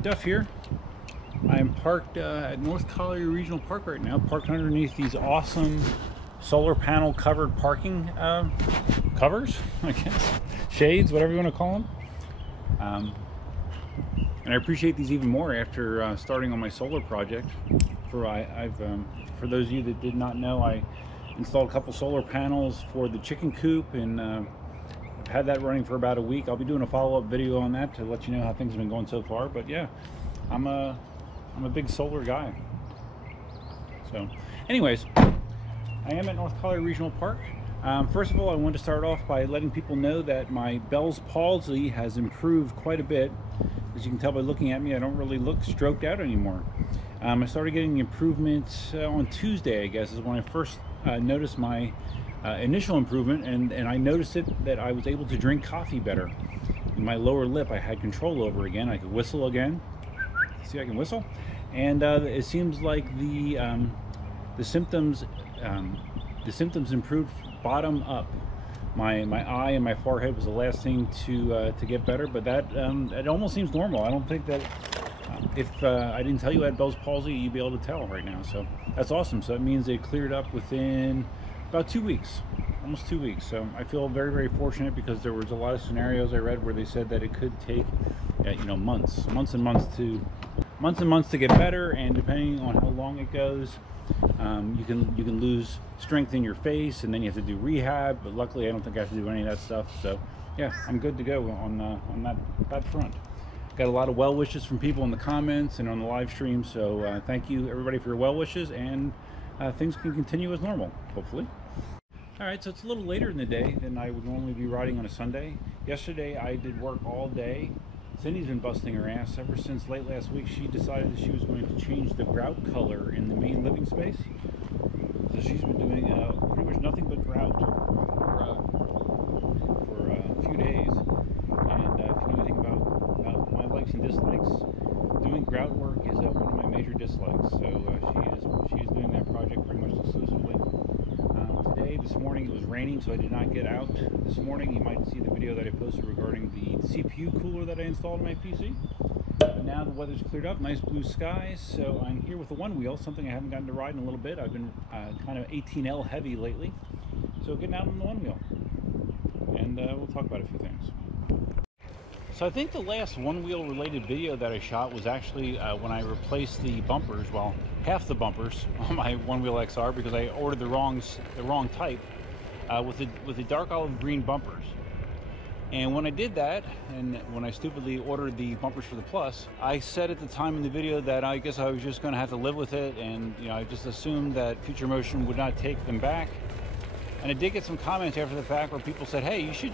Duff here. I am parked at North Collier Regional Park right now, parked underneath these awesome solar panel covered parking covers, I guess, shades, whatever you want to call them. And I appreciate these even more after starting on my solar project. For those of you that did not know, I installed a couple solar panels for the chicken coop, and I've had that running for about a week. I'll be doing a follow-up video on that to let you know how things have been going so far. But yeah, I'm a big solar guy. So anyways, I am at North Collier Regional Park. First of all, I want to start off by letting people know that my Bell's palsy has improved quite a bit. As you can tell by looking at me, I don't really look stroked out anymore. I started getting improvements on Tuesday, I guess, is when I first noticed my initial improvement, and I noticed that I was able to drink coffee better. My lower lip I had control over again. I could whistle again. See, I can whistle. And it seems like the symptoms improved bottom up. My eye and my forehead was the last thing to get better, but that it almost seems normal. I don't think that if I didn't tell you I had Bell's palsy, you'd be able to tell right now. So that's awesome. So that means it cleared up within about 2 weeks, almost 2 weeks. So I feel very, very fortunate, because there was a lot of scenarios I read where they said that it could take months and months to get better, and depending on how long it goes, you can lose strength in your face, and then you have to do rehab. But luckily I don't think I have to do any of that stuff. So yeah, I'm good to go on that front. Got a lot of well wishes from people in the comments and on the live stream, so thank you everybody for your well wishes, and things can continue as normal, hopefully. Alright, so it's a little later in the day than I would normally be riding on a Sunday. Yesterday I did work all day. Cindy's been busting her ass ever since late last week. She decided that she was going to change the grout color in the main living space. So she's been doing pretty much nothing but grout for a few days. And if you know anything about my likes and dislikes, doing grout work is one of my major dislikes. So she is doing that project pretty much exclusively. This morning it was raining, so I did not get out this morning. You might see the video that I posted regarding the CPU cooler that I installed on my PC. But now the weather's cleared up, nice blue skies, so I'm here with the OneWheel, something I haven't gotten to ride in a little bit. I've been kind of 18L heavy lately, so getting out on the OneWheel. And we'll talk about a few things. So I think the last OneWheel related video that I shot was actually when I replaced the bumpers, well, half the bumpers on my OneWheel XR, because I ordered the wrong type with the dark olive green bumpers. And when I did that, and when I stupidly ordered the bumpers for the Plus, I said at the time in the video that I guess I was just going to have to live with it, and I just assumed that Future Motion would not take them back. And I did get some comments after the fact where people said, hey, you should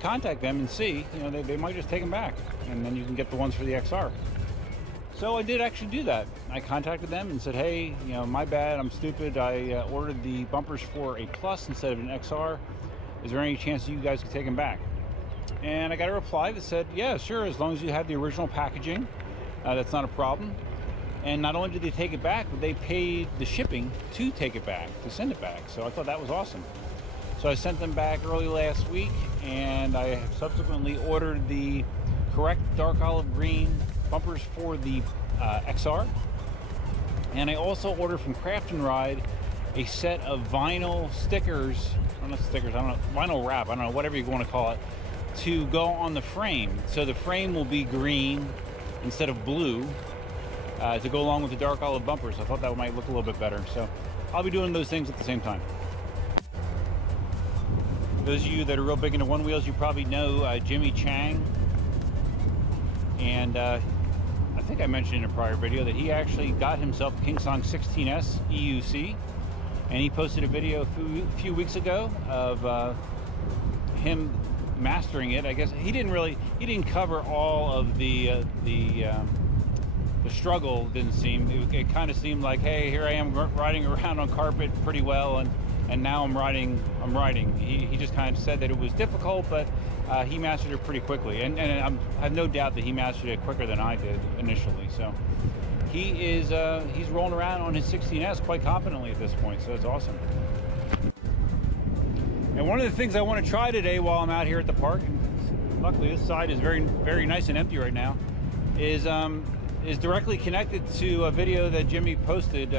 contact them and see, they might just take them back, and then you can get the ones for the XR. So I did actually do that. I contacted them and said, hey, my bad, I'm stupid. I ordered the bumpers for a Plus instead of an XR. Is there any chance you guys could take them back? And I got a reply that said, yeah, sure, as long as you have the original packaging, that's not a problem. And not only did they take it back, but they paid the shipping to take it back, to send it back. So I thought that was awesome. So I sent them back early last week, and I have subsequently ordered the correct dark olive green bumpers for the XR. And I also ordered from Craft and Ride a set of vinyl stickers, or not stickers, I don't know, vinyl wrap, I don't know, whatever you want to call it, to go on the frame. So the frame will be green instead of blue to go along with the dark olive bumpers. I thought that might look a little bit better. So I'll be doing those things at the same time. Those of you that are real big into OneWheels, you probably know Jimmy Chang. And I think I mentioned in a prior video that he actually got himself a KingSong 16S EUC. And he posted a video a few weeks ago of him mastering it. I guess he didn't cover all of the struggle. Didn't seem, it kind of seemed like, hey, here I am riding around on carpet pretty well, and now I'm riding. He just kind of said that it was difficult, but he mastered it pretty quickly, and I have no doubt that he mastered it quicker than I did initially. So he's rolling around on his 16S quite confidently at this point, so it's awesome. And one of the things I want to try today while I'm out here at the park, and luckily this side is very, very nice and empty right now, is is directly connected to a video that Jimmy posted,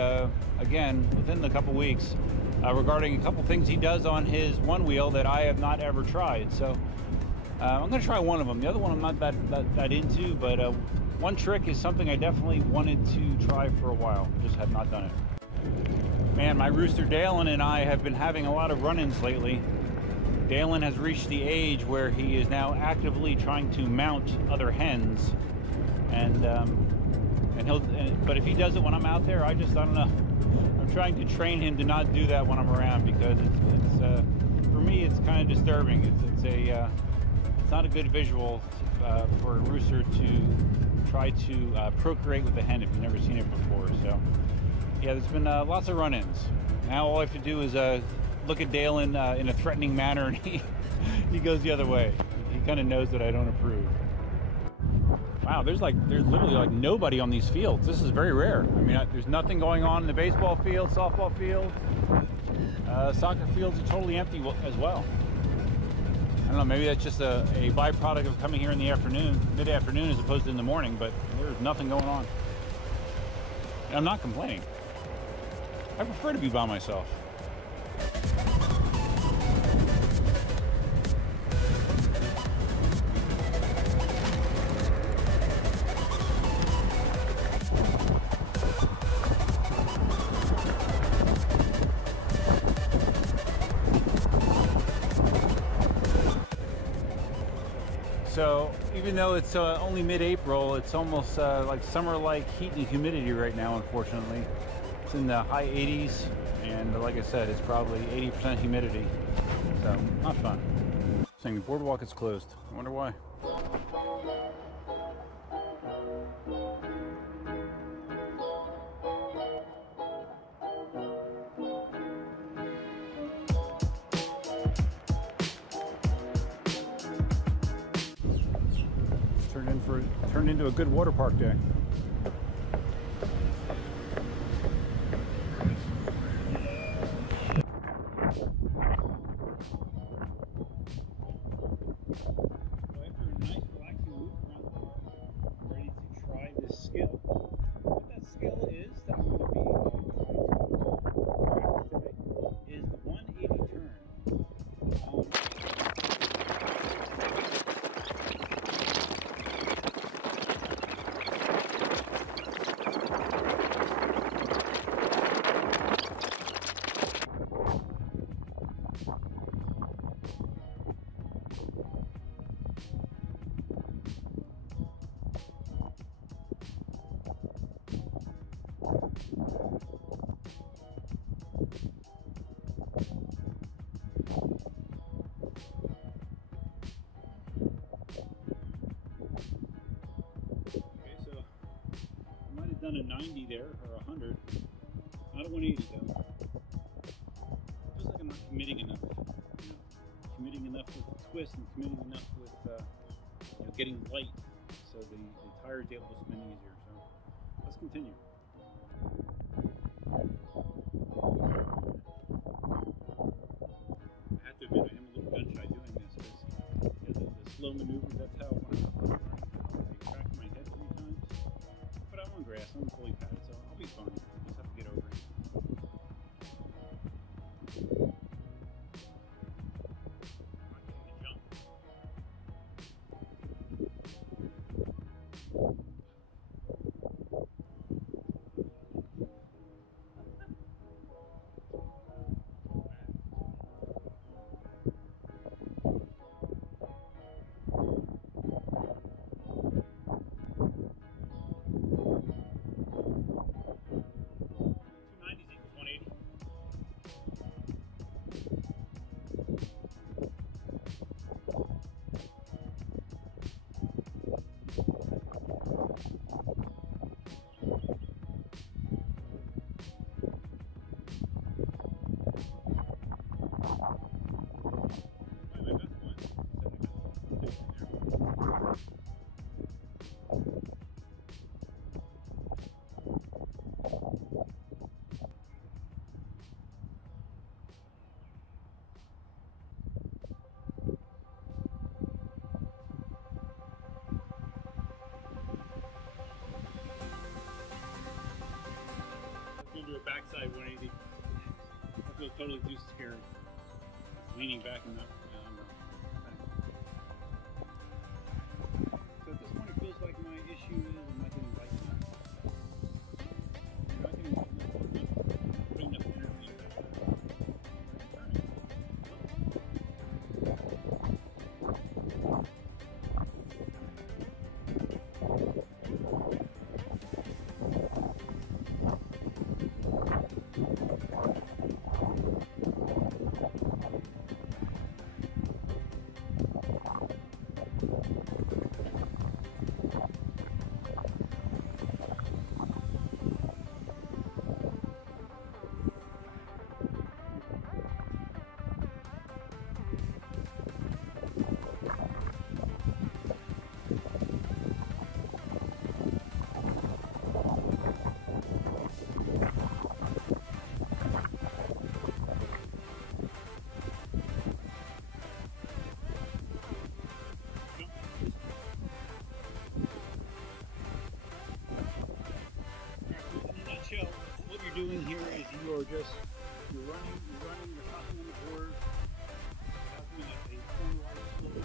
again, within a couple weeks, regarding a couple things he does on his OneWheel that I have not ever tried. So I'm going to try one of them. The other one I'm not that into, but one trick is something I definitely wanted to try for a while. Just have not done it. Man, my rooster Dalen and I have been having a lot of run-ins lately. Dalen has reached the age where he is now actively trying to mount other hens, but if he does it when I'm out there, I don't know. I'm trying to train him to not do that when I'm around, because it's for me it's kind of disturbing. It's not a good visual for a rooster to try to procreate with a hen if you've never seen it before. So yeah, there's been lots of run-ins. Now all I have to do is look at Dalen in a threatening manner, and he goes the other way. He kind of knows that I don't approve. Wow, there's literally like nobody on these fields. This is very rare. I mean, there's nothing going on in the baseball field, softball field. Soccer fields are totally empty as well. I don't know, maybe that's just a byproduct of coming here in the afternoon, mid-afternoon, as opposed to in the morning, but there's nothing going on. And I'm not complaining. I prefer to be by myself. So even though it's only mid-April, it's almost like summer-like heat and humidity right now, unfortunately. It's in the high 80s, and like I said, it's probably 80% humidity. So, not fun. Saying the boardwalk is closed. I wonder why. Turned into a good water park day. Well, after a nice relaxing loop around the park, I'm ready to try this skill. What that skill is that I'm going to be trying to practice today is the 180 turn. Done a 90 there, or 100, not a 180 though. Feels like I'm not committing enough, committing enough with the twist and committing enough with getting light, so the tire is able to spin easier. So let's continue. I have to admit, I am a little gun shy doing this, because the slow maneuvers, that's how when I crack my head 3 times. But I'm on grass, I'm fully padded, so I'll be fine. Just have to get over it. I'm not getting the jump. inside 180. I feel totally too scared. Leaning back and up. So at this point, it feels like my issue is I'm not getting light enough. I'm not getting light enough. Putting enough energy back. What you're doing here is you're running, you're hopping on the board, hopping at a polarized slope.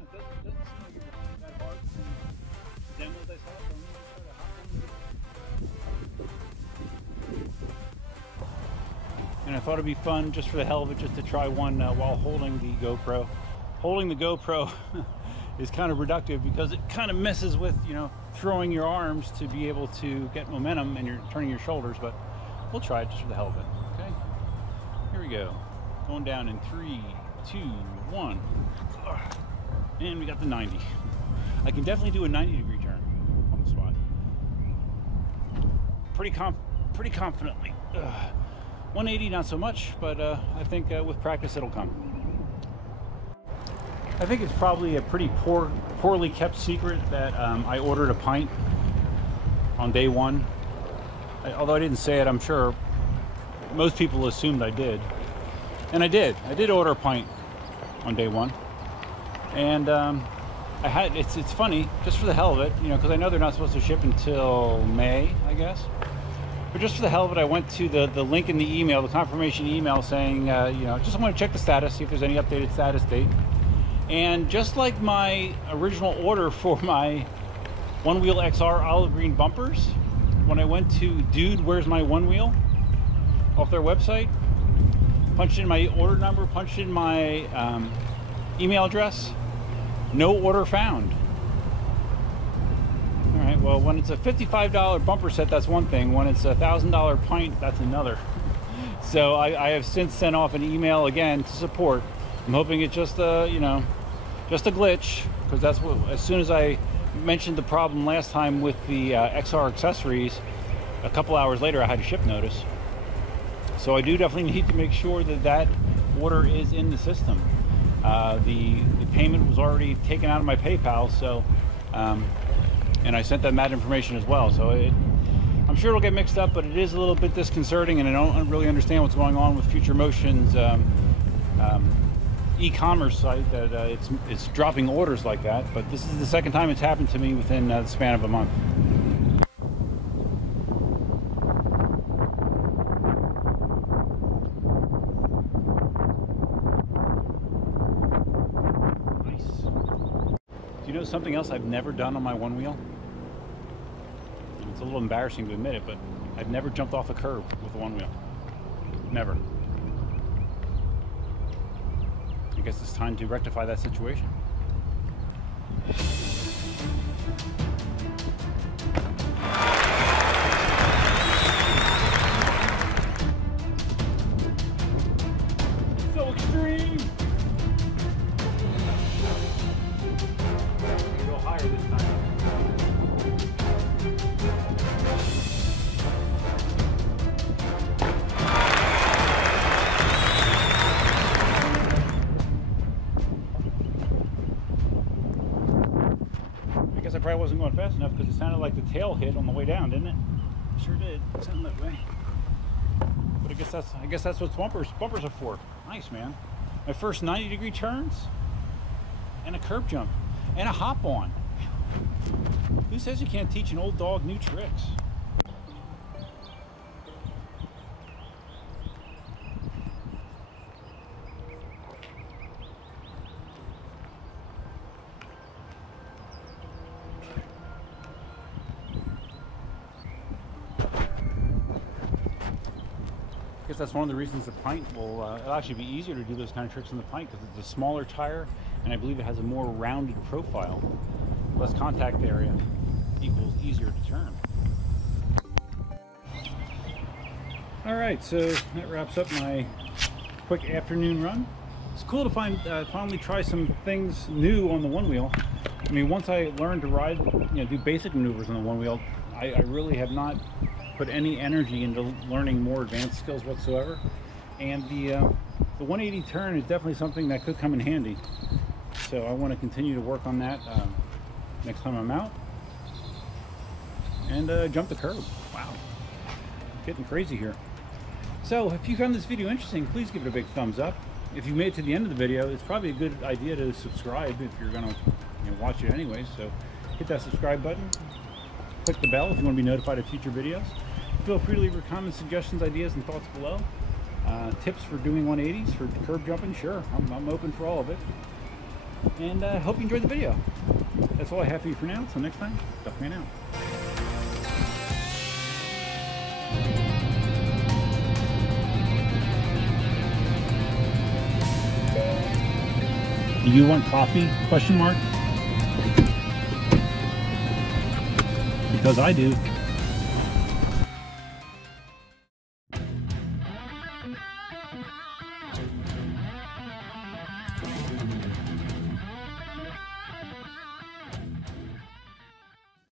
It doesn't seem like you're running that hard from the demos I saw, so I'm going to try to hop on. And I thought it'd be fun just for the hell of it, just to try one while holding the GoPro. Holding the GoPro is kind of reductive because it kind of messes with, you know, throwing your arms to be able to get momentum and you're turning your shoulders, but we'll try it just for the hell of it. Okay, here we go. Going down in 3, 2, 1. And we got the 90. I can definitely do a 90-degree turn on the spot. Pretty confidently. 180, not so much, but I think with practice it'll come. I think it's probably a pretty poorly kept secret that I ordered a pint on day one. Although I didn't say it, I'm sure most people assumed I did. And I did. I did order a pint on day one. And it's funny, just for the hell of it, you know, because I know they're not supposed to ship until May, I guess. But just for the hell of it, I went to the link in the email, the confirmation email saying, you know, just want to check the status, see if there's any updated status date. And just like my original order for my OneWheel XR olive green bumpers, when I went to Dude, Where's My OneWheel off their website, punched in my order number, punched in my email address, no order found. All right, well, when it's a $55 bumper set, that's one thing. When it's a $1,000 pint, that's another. So I have since sent off an email again to support. I'm hoping it's just you know, just a glitch, because that's what, as soon as I mentioned the problem last time with the XR accessories, a couple hours later I had a ship notice. So I do definitely need to make sure that that order is in the system. The payment was already taken out of my PayPal, so and I sent them that information as well. So I'm sure it'll get mixed up, but it is a little bit disconcerting, and I don't really understand what's going on with Future Motion's e-commerce site, that it's dropping orders like that. But this is the second time it's happened to me within the span of a month. Nice. Do you know something else I've never done on my OneWheel? It's a little embarrassing to admit it, but I've never jumped off a curb with a OneWheel. Never. I guess it's time to rectify that situation. So extreme! I'm gonna go higher this time. I probably wasn't going fast enough because it sounded like the tail hit on the way down, didn't it? Sure did. It sounded that way. But I guess that's what bumpers are for. Nice, man. My first 90-degree turns. and a curb jump and a hop on. Who says you can't teach an old dog new tricks? I guess that's one of the reasons the Pint will it'll actually be easier to do those kind of tricks in the Pint, because it's a smaller tire, and I believe it has a more rounded profile. Less contact area equals easier to turn. All right, so that wraps up my quick afternoon run. It's cool to finally try some things new on the one wheel. I mean, once I learned to ride, do basic maneuvers on the one wheel, I really have not put any energy into learning more advanced skills whatsoever. And the 180 turn is definitely something that could come in handy. So I want to continue to work on that next time I'm out. And jump the curb. Wow, getting crazy here. So if you found this video interesting, please give it a big thumbs up. If you made it to the end of the video, it's probably a good idea to subscribe if you're going to watch it anyway. So hit that subscribe button. Click the bell if you want to be notified of future videos. Feel free to leave your comments, suggestions, ideas, and thoughts below. Tips for doing 180s, for curb jumping, sure. I'm open for all of it. And hope you enjoyed the video. That's all I have for you for now. Until next time, Duckman out. Do you want coffee? Question mark. Because I do.